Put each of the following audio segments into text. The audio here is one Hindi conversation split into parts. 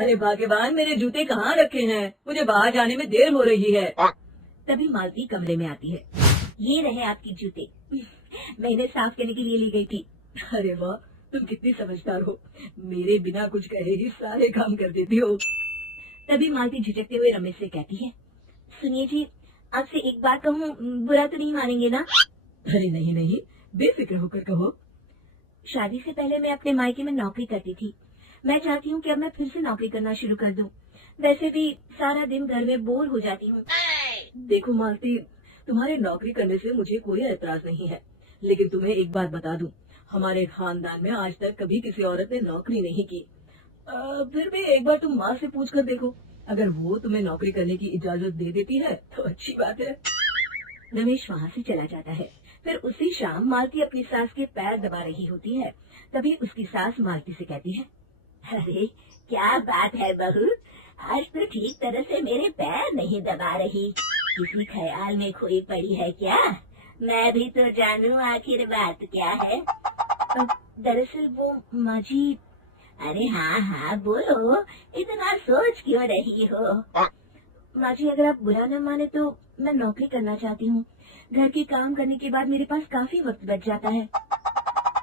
अरे भाग्यवान, मेरे जूते कहाँ रखे हैं? मुझे बाहर जाने में देर हो रही है। तभी मालती कमरे में आती है। ये रहे आपके जूते, मैं इन्हें साफ करने के लिए ले गई थी। अरे वाह, तुम कितनी समझदार हो। मेरे बिना कुछ कहे ही सारे काम कर देती हो। तभी मालती झिझकते हुए रमेश से कहती है, सुनिए जी, आपसे एक बात कहूँ, बुरा तो नहीं मानेंगे ना? अरे नहीं नहीं, बेफिक्र होकर कहो। शादी से पहले मैं अपने मायके में नौकरी करती थी। मैं चाहती हूँ कि अब मैं फिर से नौकरी करना शुरू कर दूँ। वैसे भी सारा दिन घर में बोर हो जाती हूँ। देखो मालती, तुम्हारे नौकरी करने से मुझे कोई एतराज नहीं है, लेकिन तुम्हें एक बात बता दूं, हमारे खानदान में आज तक कभी किसी औरत ने नौकरी नहीं की। फिर भी एक बार तुम माँ से पूछ कर देखो, अगर वो तुम्हें नौकरी करने की इजाजत दे देती है तो अच्छी बात है। रमेश वहाँ से चला जाता है। फिर उसी शाम मालती अपनी सास के पैर दबा रही होती है। तभी उसकी सास मालती से कहती है, अरे क्या बात है बहू, आज तो ठीक तरह से मेरे पैर नहीं दबा रही, किसी ख्याल में खोई पड़ी है क्या? मैं भी तो जानूं आखिर बात क्या है। दरअसल वो माँ जी। अरे हाँ हाँ बोलो, इतना सोच क्यों रही हो? माँ जी, अगर आप बुरा न माने तो मैं नौकरी करना चाहती हूँ। घर के काम करने के बाद मेरे पास काफी वक्त बच जाता है।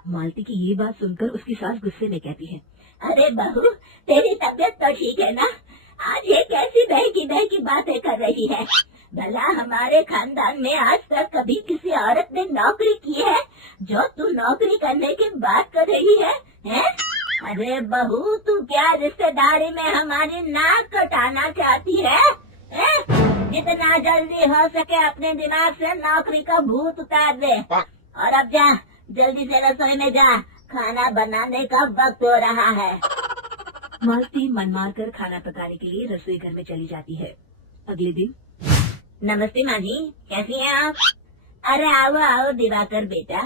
मालती की ये बात सुनकर उसकी सास गुस्से में कहती है, अरे बहू, तेरी तबीयत तो ठीक है ना? आज ये कैसी बहकी बातें कर रही है? भला हमारे खानदान में आज तक कभी किसी औरत ने नौकरी की है जो तू नौकरी करने की बात कर रही है, हैं? अरे बहू, तू क्या रिश्तेदारी में हमारी नाक कटाना चाहती है? जितना जल्दी हो सके अपने दिमाग से नौकरी का भूत उतार दे, और अब जा, जल्दी से रसोई में जा, खाना बनाने का वक्त हो रहा है। मालती मन मार कर खाना पकाने के लिए रसोई घर में चली जाती है। अगले दिन, नमस्ते माँ जी, कैसी हैं आप? अरे आओ आओ दिवाकर बेटा,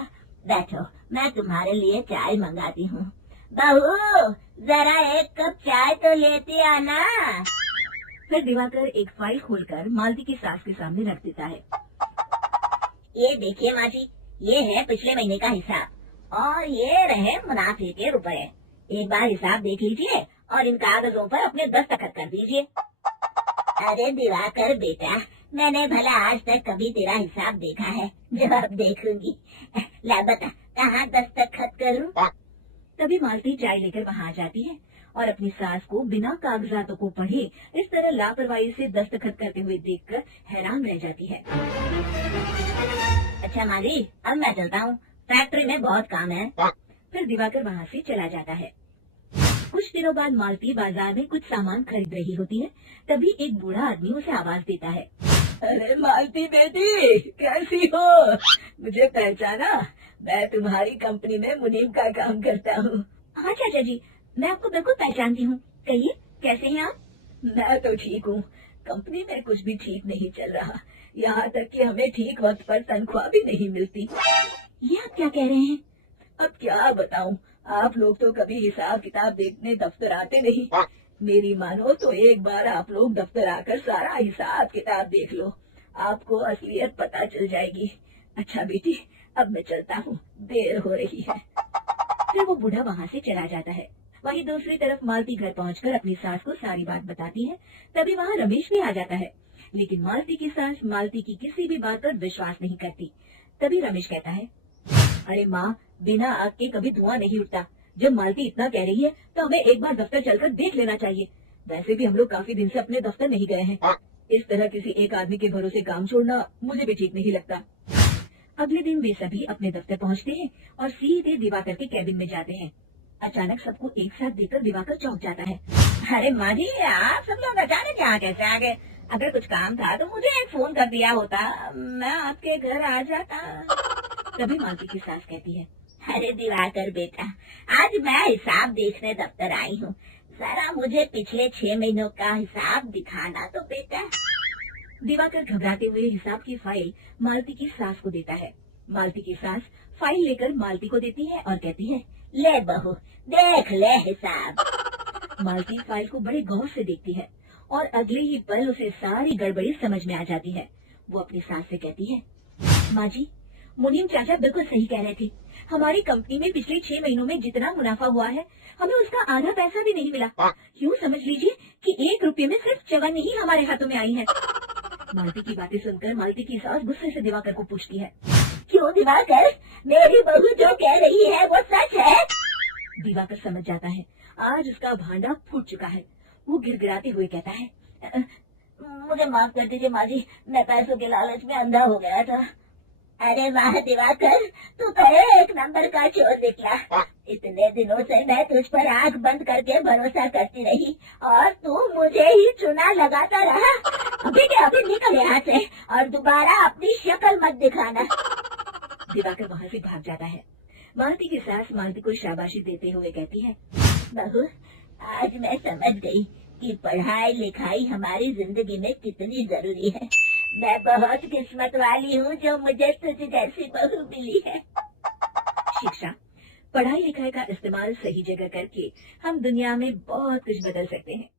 बैठो, मैं तुम्हारे लिए चाय मंगाती हूँ। बहू, जरा एक कप चाय तो लेती आना। फिर दिवाकर एक फाइल खोलकर मालती की सास के सामने रख देता है। ये देखिए माँ जी, ये है पिछले महीने का हिसाब और ये रहे मुनाफे के रुपए। एक बार हिसाब देख लीजिए और इन कागजों पर अपने दस्तखत कर दीजिए। अरे दिवाकर बेटा, मैंने भला आज तक कभी तेरा हिसाब देखा है जो अब देखूंगी? ला बता, कहाँ दस्तखत करूँ? तभी मालती चाय लेकर वहाँ आ जाती है और अपनी सास को बिना कागजातों को पढ़े इस तरह लापरवाही से दस्तखत करते हुए देखकर हैरान रह जाती है। अच्छा माँ जी, अब मैं चलता हूँ, फैक्ट्री में बहुत काम है। फिर दिवाकर वहाँ से चला जाता है। कुछ दिनों बाद मालती बाजार में कुछ सामान खरीद रही होती है। तभी एक बूढ़ा आदमी उसे आवाज देता है, अरे मालती बेटी, कैसी हो? मुझे पहचाना? मैं तुम्हारी कंपनी में मुनीम का काम करता हूँ। हाँ चाचा जी, मैं आपको बिल्कुल पहचानती हूँ। कहिए, कैसे हैं आप? मैं तो ठीक हूँ, कंपनी में कुछ भी ठीक नहीं चल रहा, यहाँ तक कि हमें ठीक वक्त पर तनख्वाह भी नहीं मिलती। ये आप क्या कह रहे हैं? अब क्या बताऊँ, आप लोग तो कभी हिसाब किताब देखने दफ्तर आते नहीं। मेरी मानो तो एक बार आप लोग दफ्तर आकर सारा हिसाब किताब देख लो, आपको असलियत पता चल जाएगी। अच्छा बेटी, अब मैं चलता हूँ, देर हो रही है। फिर वो बूढ़ा वहाँ से चला जाता है। वहीं दूसरी तरफ मालती घर पहुंचकर अपनी सास को सारी बात बताती है। तभी वहाँ रमेश भी आ जाता है, लेकिन मालती की सास मालती की किसी भी बात पर विश्वास नहीं करती। तभी रमेश कहता है, अरे माँ, बिना आग के कभी धुआं नहीं उठता। जब मालती इतना कह रही है तो हमें एक बार दफ्तर चलकर देख लेना चाहिए। वैसे भी हम लोग काफी दिन से अपने दफ्तर नहीं गए हैं। इस तरह किसी एक आदमी के भरोसे काम छोड़ना मुझे भी ठीक नहीं लगता। अगले दिन वे सभी अपने दफ्तर पहुंचते हैं और सीधे दिवाकर के कैबिन में जाते हैं। अचानक सबको एक साथ देखकर दिवाकर चौंक जाता है। अरे माँ जी, आप सब लोग अचानक यहाँ कैसे आ गए? अगर कुछ काम था तो मुझे एक फोन कर दिया होता, मैं आपके घर आ जाता। तभी मालती की सास कहती है, अरे दिवाकर बेटा, आज मैं हिसाब देखने दफ्तर आई हूँ, जरा मुझे पिछले 6 महीनों का हिसाब दिखाना तो बेटा। दिवाकर घबराते हुए हिसाब की फाइल मालती की सास को देता है। मालती की सास फाइल लेकर मालती को देती है और कहती है, ले बहू, देख ले हिसाब। मालती फाइल को बड़े गौर से देखती है और अगले ही पल उसे सारी गड़बड़ी समझ में आ जाती है। वो अपनी सास से कहती है, माँ जी, मुनीम चाचा बिल्कुल सही कह रहे थे, हमारी कंपनी में पिछले 6 महीनों में जितना मुनाफा हुआ है, हमें उसका आधा पैसा भी नहीं मिला। यूँ समझ लीजिए कि 1 रुपये में सिर्फ चवन्नी ही हमारे हाथों में आई है। मालती की बातें सुनकर मालती की सास गुस्से से दिवाकर को पूछती है, क्यों दिवाकर, मेरी बहू जो कह रही है वो सच है? दिवाकर समझ जाता है आज उसका भांडा फूट चुका है। वो गिड़गिड़ाते हुए कहता है, मुझे माफ कर दीजिए माँ जी, मैं पैसों के लालच में अंधा हो गया था। अरे वाह दिवाकर, तू तो एक नंबर का चोर निकला। इतने दिनों से मैं तुझ पर आंख बंद करके भरोसा करती रही और तू मुझे ही चुना लगाता रहा। अभी के अभी निकल यहाँ से और दोबारा अपनी शक्ल मत दिखाना। दिवाकर वहाँ से भाग जाता है। मालती की सास मालती को शाबाशी देते हुए कहती है, बहू, आज मैं समझ गई कि पढ़ाई लिखाई हमारी जिंदगी में कितनी जरूरी है। मैं बहुत किस्मत वाली हूँ जो मुझे तुझ जैसी बहू मिली है। शिक्षा, पढ़ाई लिखाई का इस्तेमाल सही जगह करके हम दुनिया में बहुत कुछ बदल सकते हैं।